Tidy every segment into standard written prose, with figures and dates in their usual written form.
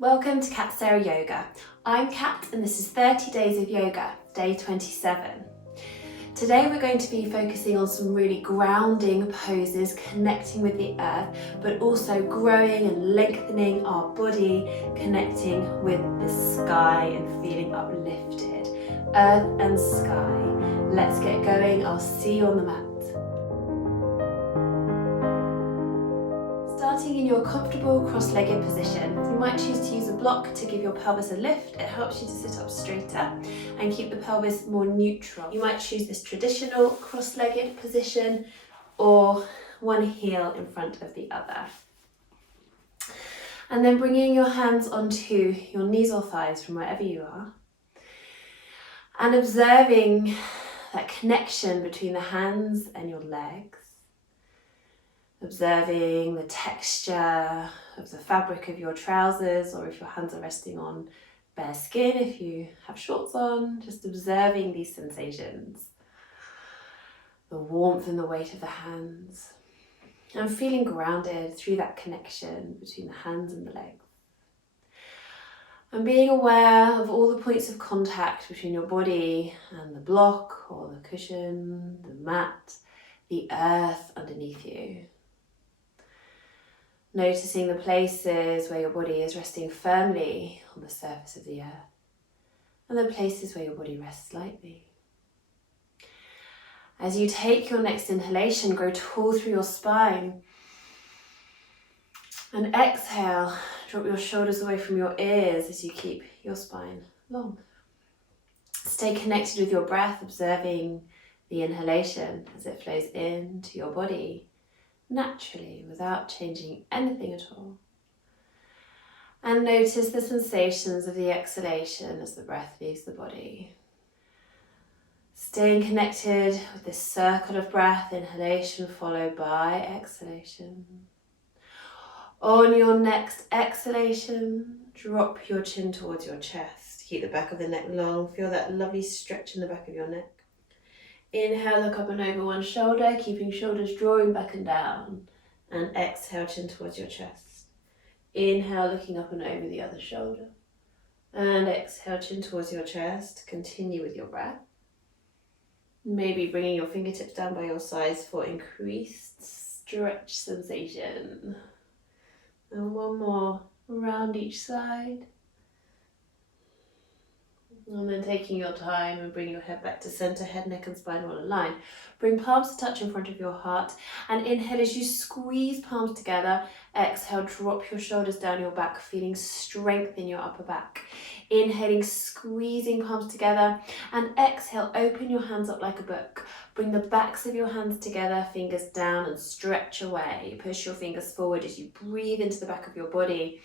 Welcome to Kat Sara Yoga. I'm Kat and this is 30 Days of Yoga, day 27. Today we're going to be focusing on some really grounding poses, connecting with the earth, but also growing and lengthening our body, connecting with the sky and feeling uplifted. Earth and sky. Let's get going. I'll see you on the mat. Starting in your comfortable cross-legged position, you might choose to use a block to give your pelvis a lift. It helps you to sit up straighter and keep the pelvis more neutral. You might choose this traditional cross-legged position or one heel in front of the other. And then bringing your hands onto your knees or thighs from wherever you are and observing that connection between the hands and your legs. Observing the texture of the fabric of your trousers, or if your hands are resting on bare skin, if you have shorts on, just observing these sensations. The warmth and the weight of the hands. And feeling grounded through that connection between the hands and the legs. And being aware of all the points of contact between your body and the block or the cushion, the mat, the earth underneath you. Noticing the places where your body is resting firmly on the surface of the earth and the places where your body rests lightly. As you take your next inhalation, grow tall through your spine. And exhale, drop your shoulders away from your ears as you keep your spine long. Stay connected with your breath, observing the inhalation as it flows into your body naturally, without changing anything at all. And notice the sensations of the exhalation as the breath leaves the body. Staying connected with this circle of breath, inhalation followed by exhalation. On your next exhalation, drop your chin towards your chest. Keep the back of the neck long. Feel that lovely stretch in the back of your neck. Inhale, look up and over one shoulder, keeping shoulders drawing back and down. And exhale, chin towards your chest. Inhale, looking up and over the other shoulder. And exhale, chin towards your chest. Continue with your breath. Maybe bringing your fingertips down by your sides for increased stretch sensation. And one more around each side. And then taking your time and bring your head back to center, head, neck and spine all aligned. Bring palms to touch in front of your heart and inhale as you squeeze palms together. Exhale, drop your shoulders down your back, feeling strength in your upper back. Inhaling, squeezing palms together, and exhale, open your hands up like a book. Bring the backs of your hands together, fingers down and stretch away. Push your fingers forward as you breathe into the back of your body.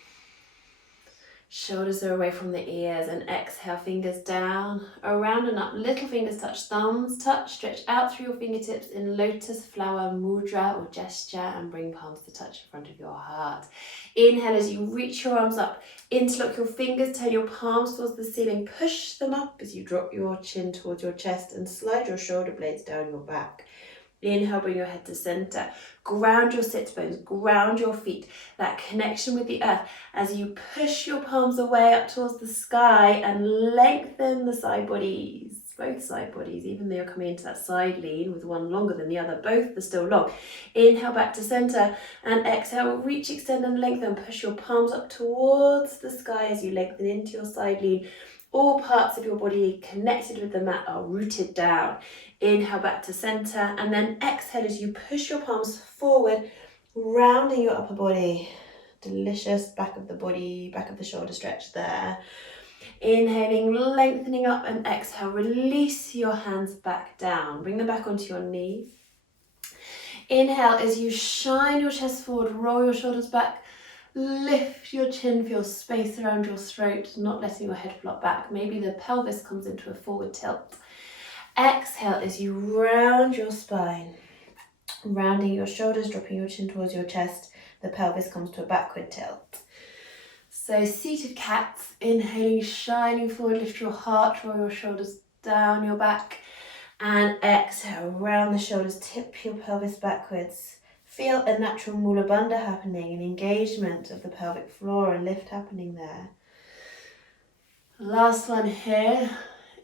Shoulders are away from the ears and exhale, fingers down, around and up, little fingers touch, thumbs touch, stretch out through your fingertips in lotus flower mudra or gesture and bring palms to touch in front of your heart. Inhale as you reach your arms up, interlock your fingers, turn your palms towards the ceiling, push them up as you drop your chin towards your chest and slide your shoulder blades down your back. Inhale, bring your head to center. Ground your sit bones, ground your feet. That connection with the earth as you push your palms away up towards the sky and lengthen the side bodies, both side bodies, even though you're coming into that side lean with one longer than the other, both are still long. Inhale back to center and exhale, reach, extend and lengthen. Push your palms up towards the sky as you lengthen into your side lean. All parts of your body connected with the mat are rooted down. Inhale back to center and then exhale as you push your palms forward, rounding your upper body. Delicious back of the body, back of the shoulder stretch there. Inhaling, lengthening up and exhale, release your hands back down. Bring them back onto your knees. Inhale as you shine your chest forward, roll your shoulders back. Lift your chin, feel space around your throat, not letting your head flop back. Maybe the pelvis comes into a forward tilt. Exhale as you round your spine, rounding your shoulders, dropping your chin towards your chest. The pelvis comes to a backward tilt. So seated cats, inhaling, shining forward, lift your heart, roll your shoulders down your back. And exhale, round the shoulders, tip your pelvis backwards. Feel a natural mula bandha happening, an engagement of the pelvic floor, a lift happening there. Last one here,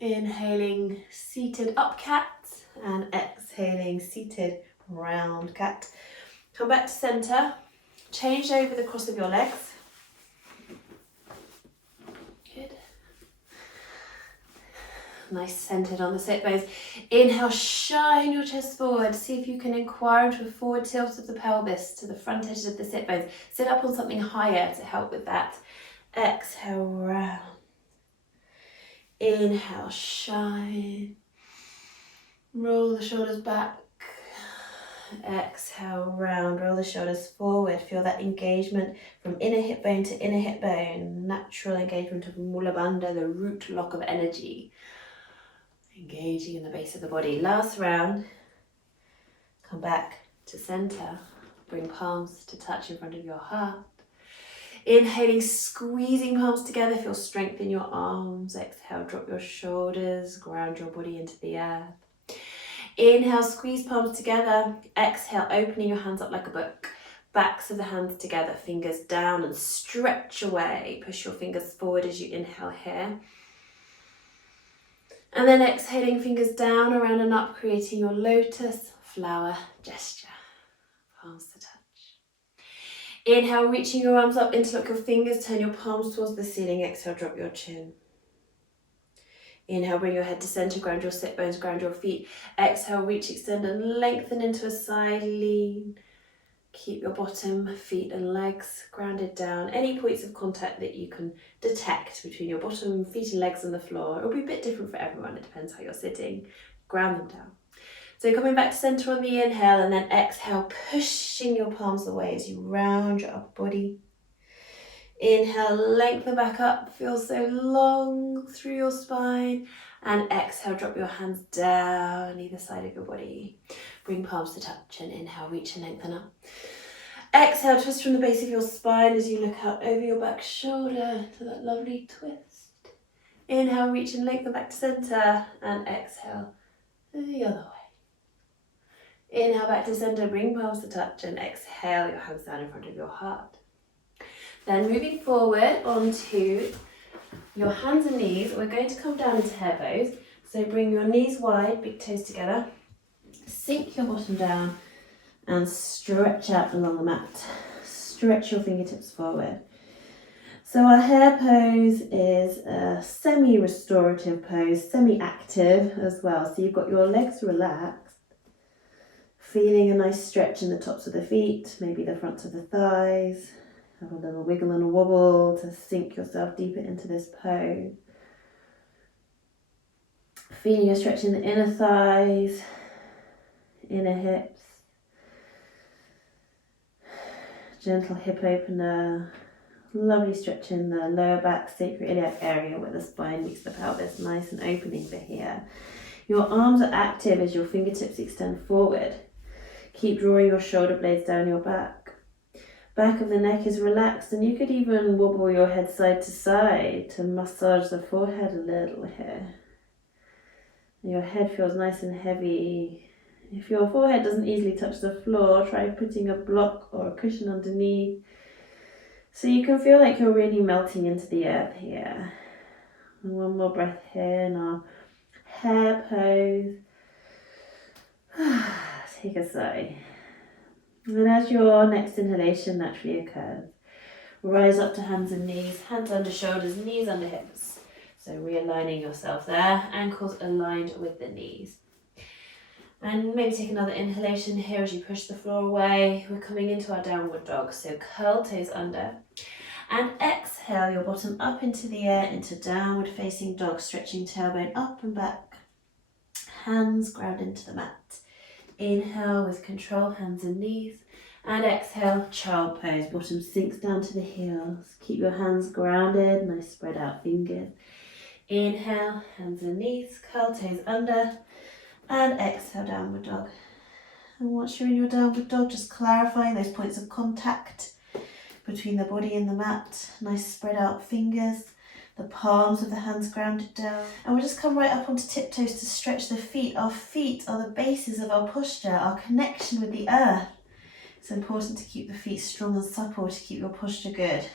inhaling seated up cat and exhaling seated round cat. Come back to center, change over the cross of your legs. Good. Nice, centered on the sit bones. Inhale, shine your chest forward. See if you can inquire into a forward tilt of the pelvis to the front edges of the sit bones. Sit up on something higher to help with that. Exhale, round. Inhale, shine. Roll the shoulders back. Exhale, round. Roll the shoulders forward. Feel that engagement from inner hip bone to inner hip bone. Natural engagement of Mula Bandha, the root lock of energy. Engaging in the base of the body. Last round. Come back to center. Bring palms to touch in front of your heart. Inhaling, squeezing palms together. Feel strength in your arms. Exhale, drop your shoulders. Ground your body into the earth. Inhale, squeeze palms together. Exhale, opening your hands up like a book. Backs of the hands together, fingers down and stretch away. Push your fingers forward as you inhale here. And then exhaling, fingers down, around and up, creating your lotus flower gesture. Palms to touch. Inhale, reaching your arms up, interlock your fingers, turn your palms towards the ceiling. Exhale, drop your chin. Inhale, bring your head to center, ground your sit bones, ground your feet. Exhale, reach, extend and lengthen into a side lean. Keep your bottom, feet and legs grounded down. Any points of contact that you can detect between your bottom, feet and legs on the floor. It'll be a bit different for everyone. It depends how you're sitting. Ground them down. So coming back to center on the inhale and then exhale, pushing your palms away as you round your upper body. Inhale, lengthen back up, feel so long through your spine. And exhale, drop your hands down either side of your body. Bring palms to touch and inhale, reach and lengthen up. Exhale, twist from the base of your spine as you look out over your back shoulder to that lovely twist. Inhale, reach and lengthen back to center. And exhale, the other way. Inhale back to center, bring palms to touch and exhale, your hands down in front of your heart. Then moving forward onto your hands and knees, we're going to come down into hair bows. So bring your knees wide, big toes together. Sink your bottom down and stretch out along the mat. Stretch your fingertips forward. So our hair pose is a semi-restorative pose, semi-active as well. So you've got your legs relaxed, feeling a nice stretch in the tops of the feet, maybe the fronts of the thighs. Have a little wiggle and a wobble to sink yourself deeper into this pose. Feeling a stretch in the inner thighs, inner hips. Gentle hip opener. Lovely stretch in the lower back, sacroiliac area where the spine meets the pelvis. Nice and opening for here. Your arms are active as your fingertips extend forward. Keep drawing your shoulder blades down your back. Back of the neck is relaxed and you could even wobble your head side to side to massage the forehead a little here. Your head feels nice and heavy. If your forehead doesn't easily touch the floor, try putting a block or a cushion underneath so you can feel like you're really melting into the earth here. And one more breath here in our hair pose. Take a sigh. And as your next inhalation naturally occurs, rise up to hands and knees, hands under shoulders, knees under hips. So realigning yourself there, ankles aligned with the knees. And maybe take another inhalation here as you push the floor away. We're coming into our downward dog, so curl toes under. And exhale your bottom up into the air, into downward facing dog, stretching tailbone up and back. Hands ground into the mat. Inhale with control, hands and knees. And exhale, child pose. Bottom sinks down to the heels. Keep your hands grounded, nice spread out fingers. Inhale, hands and knees, curl toes under. And exhale, downward dog. And once you're in your downward dog, just clarifying those points of contact between the body and the mat. Nice spread out fingers. The palms of the hands grounded down. And we'll just come right up onto tiptoes to stretch the feet. Our feet are the basis of our posture, our connection with the earth. It's important to keep the feet strong and supple to keep your posture good.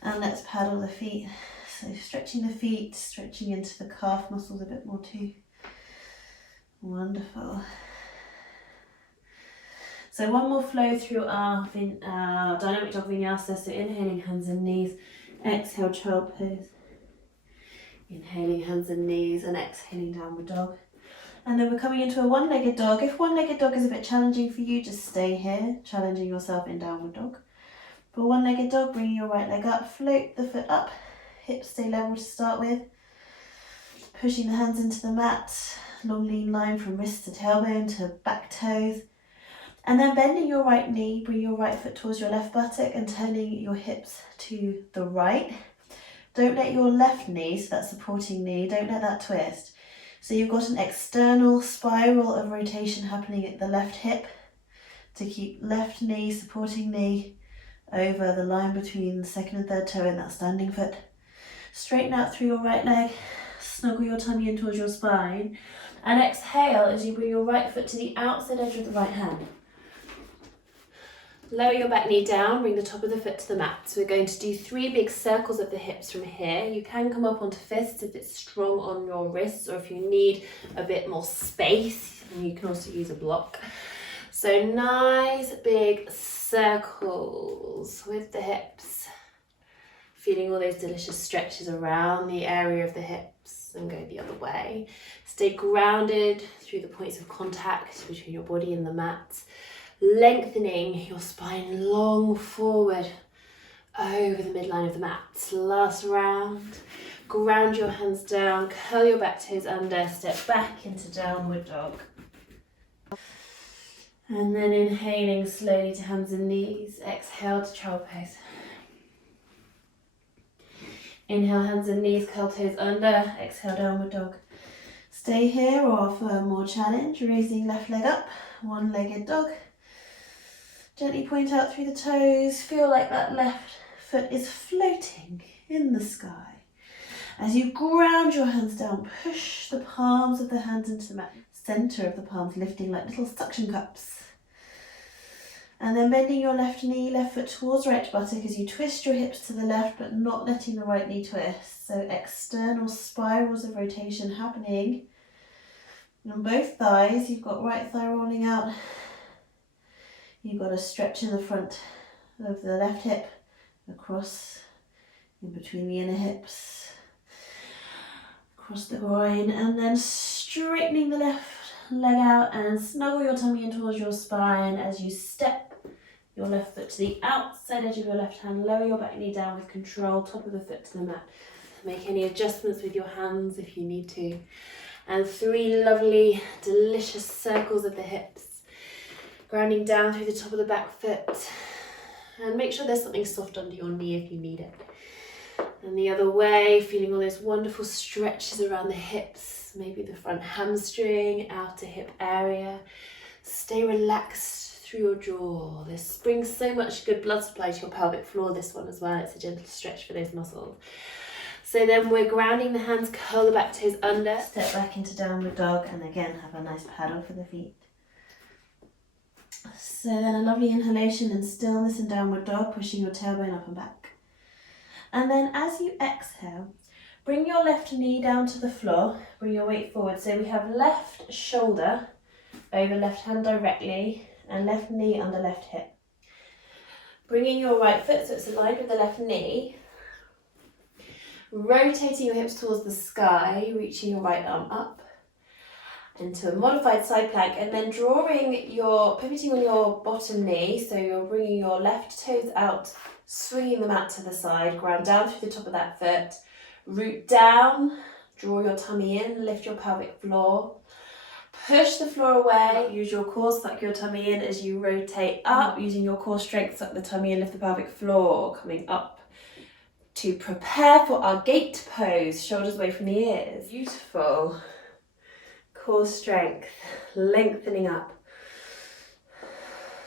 And let's paddle the feet. So stretching the feet, stretching into the calf muscles a bit more too. Wonderful. So one more flow through our dynamic dog vinyasa. So inhaling, hands and knees. Exhale, child pose. Inhaling, hands and knees, and exhaling, downward dog. And then we're coming into a one-legged dog. If one-legged dog is a bit challenging for you, just stay here, challenging yourself in downward dog. For one-legged dog, bring your right leg up, float the foot up, hips stay level to start with. Pushing the hands into the mat, long lean line from wrist to tailbone to back toes. And then bending your right knee, bring your right foot towards your left buttock and turning your hips to the right. Don't let your left knee, so that supporting knee, don't let that twist. So you've got an external spiral of rotation happening at the left hip to keep left knee, supporting knee over the line between the second and third toe in that standing foot. Straighten out through your right leg, snuggle your tummy in towards your spine, and exhale as you bring your right foot to the outside edge of the right hand. Lower your back knee down, bring the top of the foot to the mat. So we're going to do 3 big circles of the hips from here. You can come up onto fists if it's strong on your wrists, or if you need a bit more space, and you can also use a block. So nice big circles with the hips. Feeling all those delicious stretches around the area of the hips, and go the other way. Stay grounded through the points of contact between your body and the mat. Lengthening your spine long forward over the midline of the mat. Last round. Ground your hands down, curl your back toes under, step back into downward dog. And then inhaling slowly to hands and knees. Exhale to child pose. Inhale, hands and knees, curl toes under. Exhale, downward dog. Stay here or for more challenge, raising left leg up, one-legged dog. Gently point out through the toes, feel like that left foot is floating in the sky. As you ground your hands down, push the palms of the hands into the mat, center of the palms lifting like little suction cups. And then bending your left knee, left foot towards right buttock as you twist your hips to the left, but not letting the right knee twist. So external spirals of rotation happening on both thighs. You've got right thigh rolling out. You've got a stretch in the front of the left hip, across in between the inner hips, across the groin, and then straightening the left leg out and snuggle your tummy in towards your spine as you step your left foot to the outside edge of your left hand. Lower your back knee down with control, top of the foot to the mat. Make any adjustments with your hands if you need to. And 3 lovely, delicious circles of the hips. Grounding down through the top of the back foot. And make sure there's something soft under your knee if you need it. And the other way, feeling all those wonderful stretches around the hips, maybe the front hamstring, outer hip area. Stay relaxed through your jaw. This brings so much good blood supply to your pelvic floor, this one as well. It's a gentle stretch for those muscles. So then we're grounding the hands, curl the back toes under. Step back into downward dog, and again have a nice paddle for the feet. So then a lovely inhalation and stillness in downward dog, pushing your tailbone up and back. And then as you exhale, bring your left knee down to the floor, bring your weight forward. So we have left shoulder over left hand directly and left knee under left hip. Bringing your right foot so it's aligned with the left knee. Rotating your hips towards the sky, reaching your right arm up into a modified side plank, and then pivoting on your bottom knee, so you're bringing your left toes out, swinging the mat to the side, ground down through the top of that foot, root down, draw your tummy in, lift your pelvic floor, push the floor away, use your core, suck your tummy in as you rotate up, using your core strength, suck the tummy in, lift the pelvic floor, coming up to prepare for our gate pose, shoulders away from the ears. Beautiful. Core strength, lengthening up.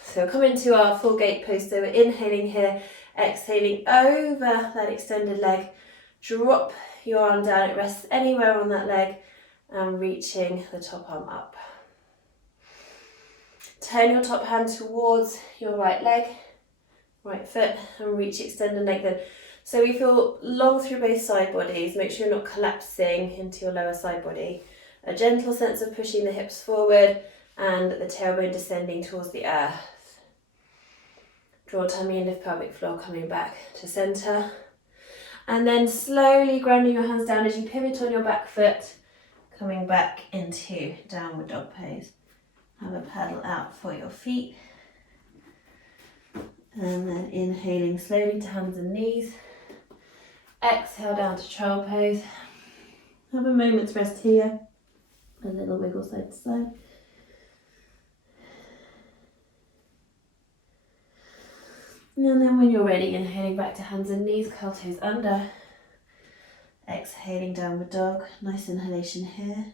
So come into our full gate pose. So we're inhaling here, exhaling over that extended leg. Drop your arm down, it rests anywhere on that leg, and reaching the top arm up. Turn your top hand towards your right leg, right foot, and reach, extend and lengthen. So we feel long through both side bodies. Make sure you're not collapsing into your lower side body. A gentle sense of pushing the hips forward and the tailbone descending towards the earth. Draw tummy and lift pelvic floor, coming back to center. And then slowly grounding your hands down as you pivot on your back foot, coming back into downward dog pose. Have a paddle out for your feet. And then inhaling slowly to hands and knees. Exhale down to child pose. Have a moment's rest here. A little wiggle side to side. And then when you're ready, inhaling back to hands and knees, curl toes under. Exhaling downward dog. Nice inhalation here.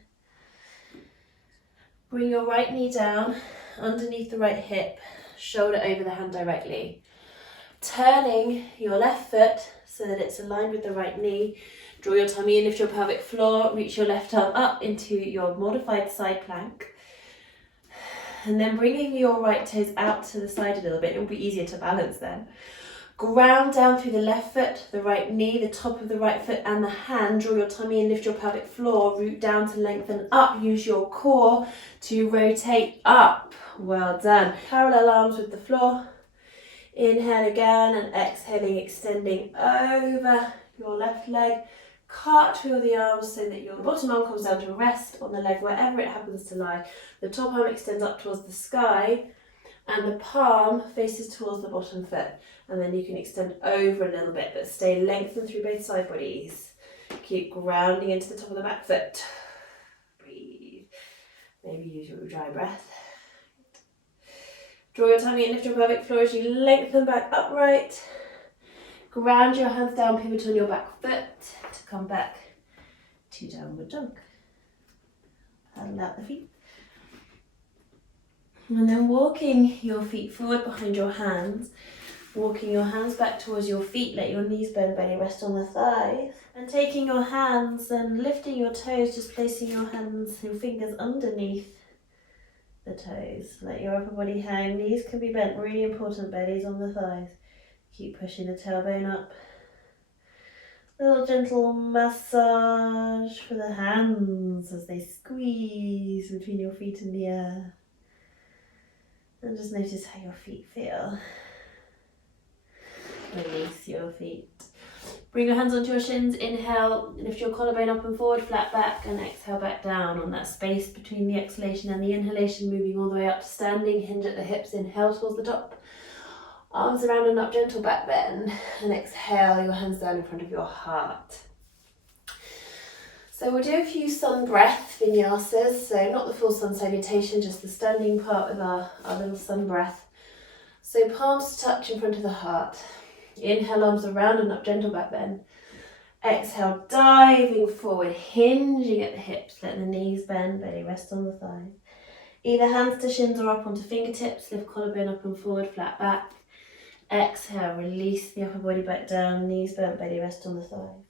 Bring your right knee down underneath the right hip, shoulder over the hand directly. Turning your left foot so that it's aligned with the right knee. Draw your tummy in, lift your pelvic floor, reach your left arm up into your modified side plank. And then bringing your right toes out to the side a little bit, it will be easier to balance then. Ground down through the left foot, the right knee, the top of the right foot and the hand. Draw your tummy in, lift your pelvic floor, root down to lengthen up. Use your core to rotate up. Well done. Parallel arms with the floor. Inhale again and exhaling, extending over your left leg. Cartwheel the arms so that your bottom arm comes down to rest on the leg wherever it happens to lie. The top arm extends up towards the sky and the palm faces towards the bottom foot. And then you can extend over a little bit, but stay lengthened through both side bodies. Keep grounding into the top of the back foot. Breathe. Maybe use your dry breath. Draw your tummy and lift your pelvic floor as you lengthen back upright. Ground your hands down, pivot on your back foot to come back to downward dog. Paddle out the feet. And then walking your feet forward behind your hands. Walking your hands back towards your feet, let your knees bend, belly rest on the thighs. And taking your hands and lifting your toes, just placing your hands, your fingers underneath the toes. Let your upper body hang, knees can be bent, really important, belly's on the thighs. Keep pushing the tailbone up. Little gentle massage for the hands as they squeeze between your feet and the earth. And just notice how your feet feel. Release your feet. Bring your hands onto your shins. Inhale, lift your collarbone up and forward, flat back, and exhale back down on that space between the exhalation and the inhalation, moving all the way up to standing. Hinge at the hips, inhale towards the top. Arms around and up, gentle back bend. And exhale, your hands down in front of your heart. So we'll do a few sun breath vinyasas. So not the full sun salutation, just the standing part with our little sun breath. So palms touch in front of the heart. Inhale, arms around and up, gentle back bend. Exhale, diving forward, hinging at the hips, let the knees bend, belly rest on the thighs. Either hands to shins or up onto fingertips, lift collarbone up and forward, flat back. Exhale, release the upper body back down, knees bent, belly rest on the thighs.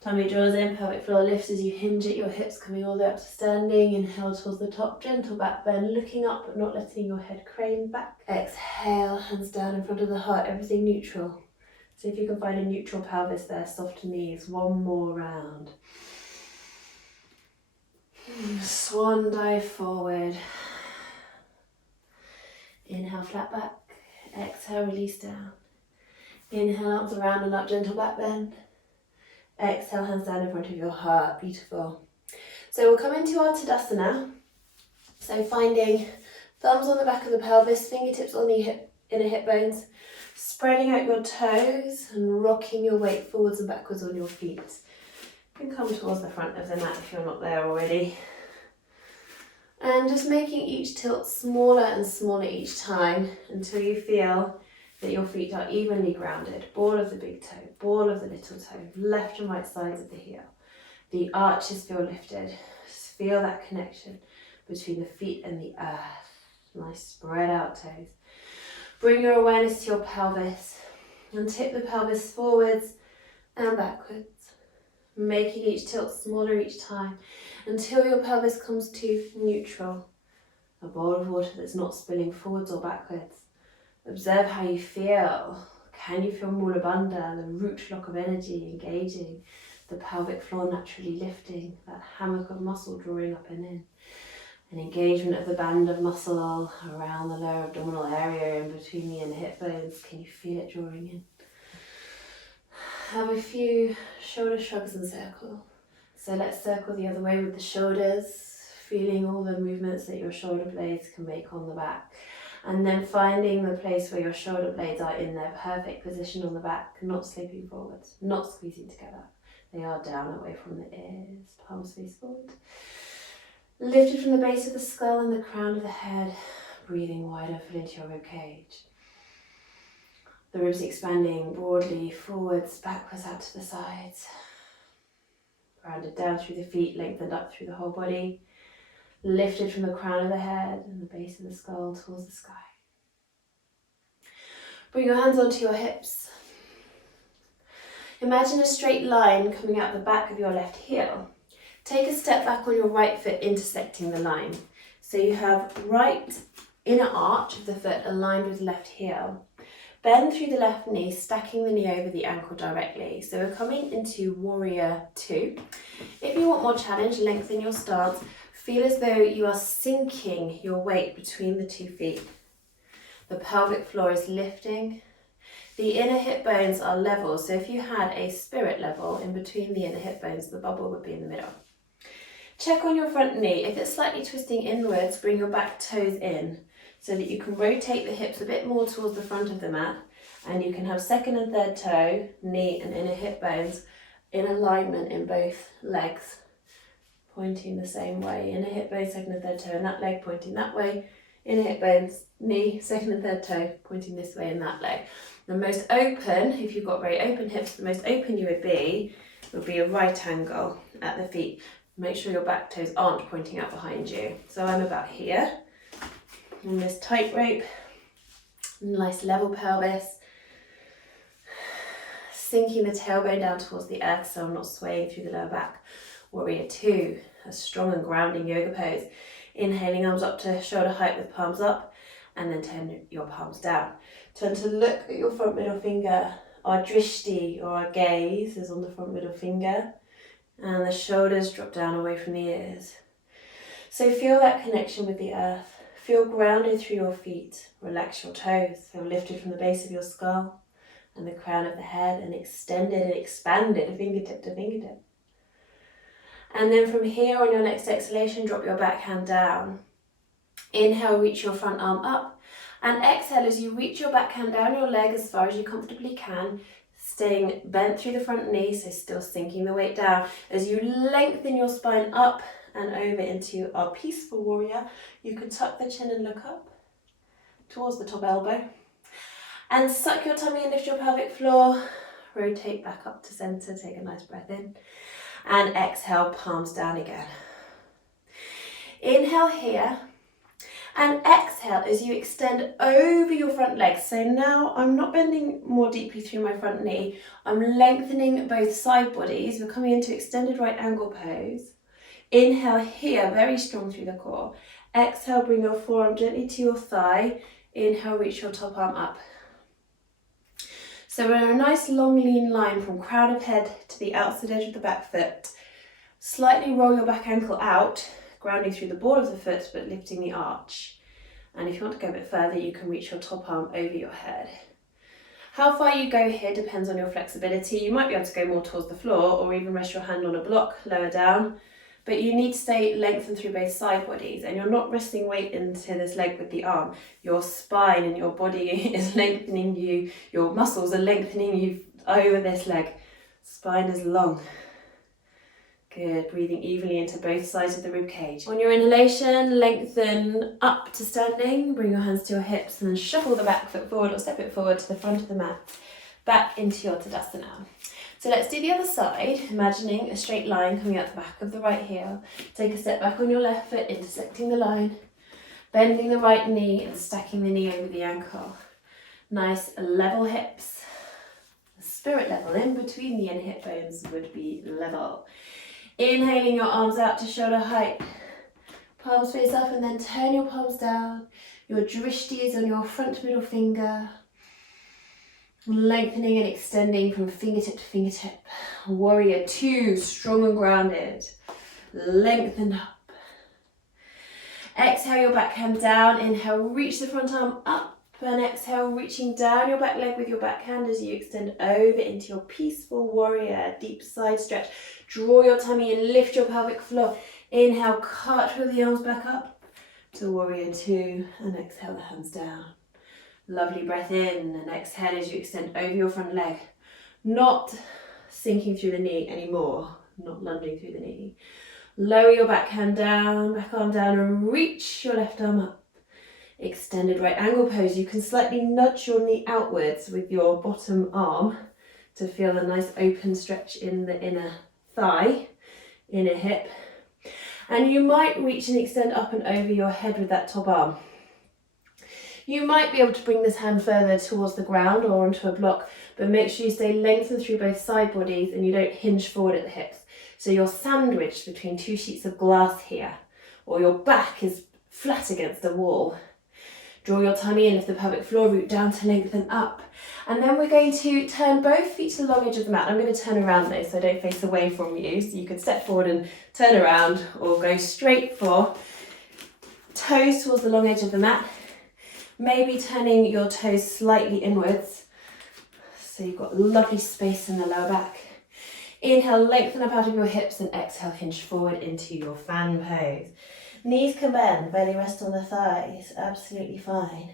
Tummy draws in, pelvic floor lifts as you hinge at your hips, coming all the way up to standing. Inhale towards the top, gentle back bend, looking up but not letting your head crane back. Exhale, hands down in front of the heart, everything neutral. See if you can find a neutral pelvis there, soft knees. One more round. Swan dive forward. Inhale, flat back. Exhale, release down. Inhale, arms around and up, gentle back bend. Exhale, hands down in front of your heart. Beautiful. So we'll come into our Tadasana. So finding thumbs on the back of the pelvis, fingertips on the inner hip bones. Spreading out your toes and rocking your weight forwards and backwards on your feet. You can come towards the front of the mat if you're not there already. And just making each tilt smaller and smaller each time until you feel that your feet are evenly grounded. Ball of the big toe, ball of the little toe, left and right sides of the heel. The arches feel lifted. Just feel that connection between the feet and the earth. Nice spread out toes. Bring your awareness to your pelvis and tip the pelvis forwards and backwards, making each tilt smaller each time until your pelvis comes to neutral. A bowl of water that's not spilling forwards or backwards. Observe how you feel. Can you feel Mula Bandha, the root lock of energy engaging, the pelvic floor naturally lifting, that hammock of muscle drawing up and in? An engagement of the band of muscle around the lower abdominal area in between the inner hip bones. Can you feel it drawing in? Have a few shoulder shrugs and circle. So let's circle the other way with the shoulders, feeling all the movements that your shoulder blades can make on the back. And then finding the place where your shoulder blades are in their perfect position on the back, not slipping forwards, not squeezing together. They are down away from the ears, palms face forward. Lifted from the base of the skull and the crown of the head, breathing wider, fill into your rib cage. The ribs expanding broadly forwards, backwards, out to the sides. Rounded down through the feet, lengthened up through the whole body. Lifted from the crown of the head and the base of the skull towards the sky. Bring your hands onto your hips. Imagine a straight line coming out the back of your left heel. Take a step back on your right foot intersecting the line. So you have right inner arch of the foot aligned with left heel. Bend through the left knee, stacking the knee over the ankle directly. So we're coming into warrior 2. If you want more challenge, lengthen your stance. Feel as though you are sinking your weight between the 2 feet. The pelvic floor is lifting. The inner hip bones are level. So if you had a spirit level in between the inner hip bones, the bubble would be in the middle. Check on your front knee. If it's slightly twisting inwards, bring your back toes in so that you can rotate the hips a bit more towards the front of the mat, and you can have second and third toe, knee and inner hip bones in alignment in both legs, pointing the same way. Inner hip bone, second and third toe, and that leg pointing that way. Inner hip bones, knee, second and third toe, pointing this way in that leg. The most open, if you've got very open hips, the most open you would be a right angle at the feet. Make sure your back toes aren't pointing out behind you. So I'm about here. On this tightrope, nice level pelvis. Sinking the tailbone down towards the earth so I'm not swaying through the lower back. Warrior 2, a strong and grounding yoga pose. Inhaling, arms up to shoulder height with palms up, and then turn your palms down. Turn to look at your front middle finger. Our drishti, or our gaze, is on the front middle finger, and the shoulders drop down away from the ears. So feel that connection with the earth. Feel grounded through your feet. Relax your toes. Feel lifted from the base of your skull and the crown of the head, and extended and expanded fingertip to fingertip. And then from here, on your next exhalation, drop your back hand down. Inhale, reach your front arm up, and exhale as you reach your back hand down your leg as far as you comfortably can, staying bent through the front knee, so still sinking the weight down. As you lengthen your spine up and over into our peaceful warrior, you can tuck the chin and look up towards the top elbow. And suck your tummy and lift your pelvic floor. Rotate back up to center, take a nice breath in. And exhale, palms down again. Inhale here. And exhale as you extend over your front legs. So now I'm not bending more deeply through my front knee. I'm lengthening both side bodies. We're coming into extended right angle pose. Inhale here, very strong through the core. Exhale, bring your forearm gently to your thigh. Inhale, reach your top arm up. So we're in a nice long lean line from crown of head to the outside edge of the back foot. Slightly roll your back ankle out, grounding through the ball of the foot but lifting the arch. And if you want to go a bit further, you can reach your top arm over your head. How far you go here depends on your flexibility. You might be able to go more towards the floor or even rest your hand on a block lower down. But you need to stay lengthened through both side bodies, and you're not resting weight into this leg with the arm. Your spine and your body is lengthening you, your muscles are lengthening you over this leg. Spine is long. Good, breathing evenly into both sides of the rib cage. On your inhalation, lengthen up to standing, bring your hands to your hips and then shuffle the back foot forward or step it forward to the front of the mat, back into your Tadasana. So let's do the other side, imagining a straight line coming out the back of the right heel. Take a step back on your left foot, intersecting the line, bending the right knee and stacking the knee over the ankle. Nice level hips. The spirit level in between the inner hip bones would be level. Inhaling your arms out to shoulder height. Palms face up, and then turn your palms down. Your drishti is on your front middle finger. Lengthening and extending from fingertip to fingertip. Warrior 2, strong and grounded. Lengthen up. Exhale your back hand down. Inhale, reach the front arm up. And exhale, reaching down your back leg with your back hand as you extend over into your peaceful warrior. Deep side stretch. Draw your tummy in, lift your pelvic floor. Inhale, cartwheel the arms back up to warrior 2. And exhale the hands down. Lovely breath in, and exhale as you extend over your front leg. Not sinking through the knee anymore. Not lunging through the knee. Lower your back hand down, back arm down, and reach your left arm up. Extended right angle pose. You can slightly nudge your knee outwards with your bottom arm to feel a nice open stretch in the inner thigh, inner hip. And you might reach and extend up and over your head with that top arm. You might be able to bring this hand further towards the ground or onto a block, but make sure you stay lengthened through both side bodies and you don't hinge forward at the hips. So you're sandwiched between 2 sheets of glass here, or your back is flat against the wall. Draw your tummy in, lift the pelvic floor, root down to lengthen up. And then we're going to turn both feet to the long edge of the mat. I'm going to turn around though, so I don't face away from you. So you could step forward and turn around, or go straight for toes towards the long edge of the mat. Maybe turning your toes slightly inwards, so you've got lovely space in the lower back. Inhale, lengthen up out of your hips, and exhale, hinge forward into your fan pose. Knees can bend, belly rest on the thighs, absolutely fine.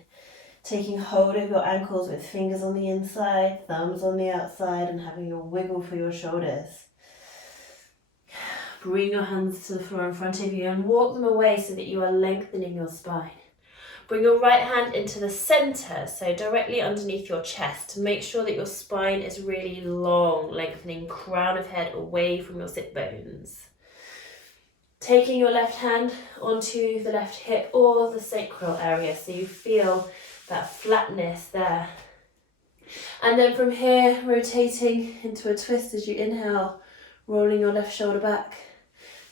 Taking hold of your ankles with fingers on the inside, thumbs on the outside, and having a wiggle for your shoulders. Bring your hands to the floor in front of you and walk them away so that you are lengthening your spine. Bring your right hand into the center, so directly underneath your chest. Make sure that your spine is really long, lengthening crown of head away from your sit bones. Taking your left hand onto the left hip or the sacral area, so you feel that flatness there. And then from here, rotating into a twist as you inhale, rolling your left shoulder back.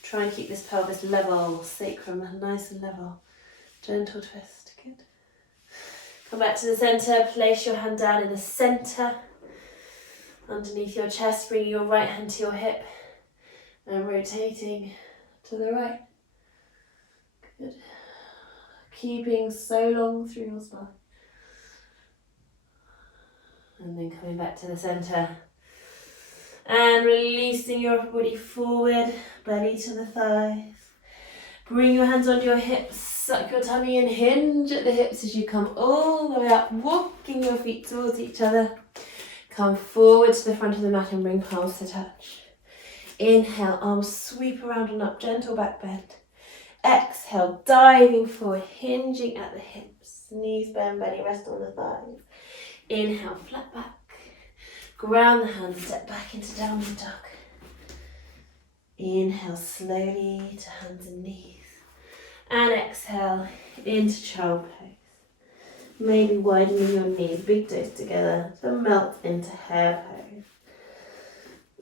Try and keep this pelvis level, sacrum nice and level. Gentle twist. Good. Come back to the center, place your hand down in the center, underneath your chest, bringing your right hand to your hip and rotating to the right. Good. Keeping so long through your spine. And then coming back to the center and releasing your upper body forward, belly to the thighs. Bring your hands onto your hips, suck your tummy in, hinge at the hips as you come all the way up, walking your feet towards each other. Come forward to the front of the mat and bring palms to touch. Inhale, arms sweep around and up, gentle back bend. Exhale, diving forward, hinging at the hips. Knees bend, belly rest on the thighs. Inhale, flat back. Ground the hands, step back into downward dog. Inhale slowly to hands and knees. And exhale into child pose. Maybe widening your knees, big toes together to melt into hare pose.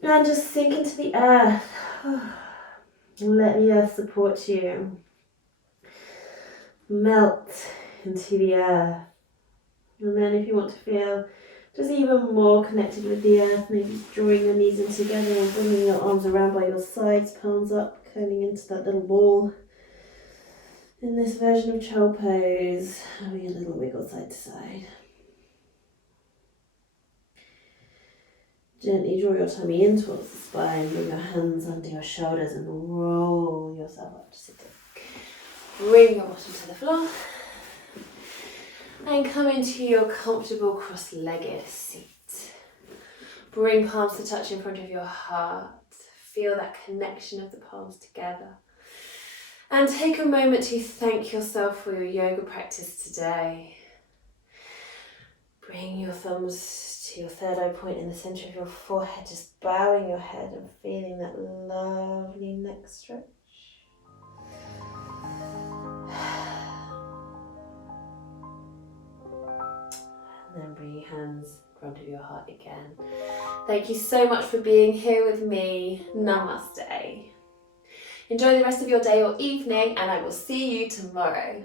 And just sink into the earth. Let the earth support you. Melt into the earth. And then if you want to feel just even more connected with the earth, maybe drawing your knees in together and bringing your arms around by your sides, palms up, curling into that little ball. In this version of child pose, having a little wiggle side to side. Gently draw your tummy in towards the spine, bring your hands under your shoulders and roll yourself up to sitting. Bring your bottom to the floor. And come into your comfortable cross-legged seat. Bring palms to touch in front of your heart. Feel that connection of the palms together. And take a moment to thank yourself for your yoga practice today. Bring your thumbs to your third eye point in the center of your forehead, just bowing your head and feeling that lovely neck stretch. And then bring your hands in front of your heart again. Thank you so much for being here with me. Namaste. Enjoy the rest of your day or evening, and I will see you tomorrow.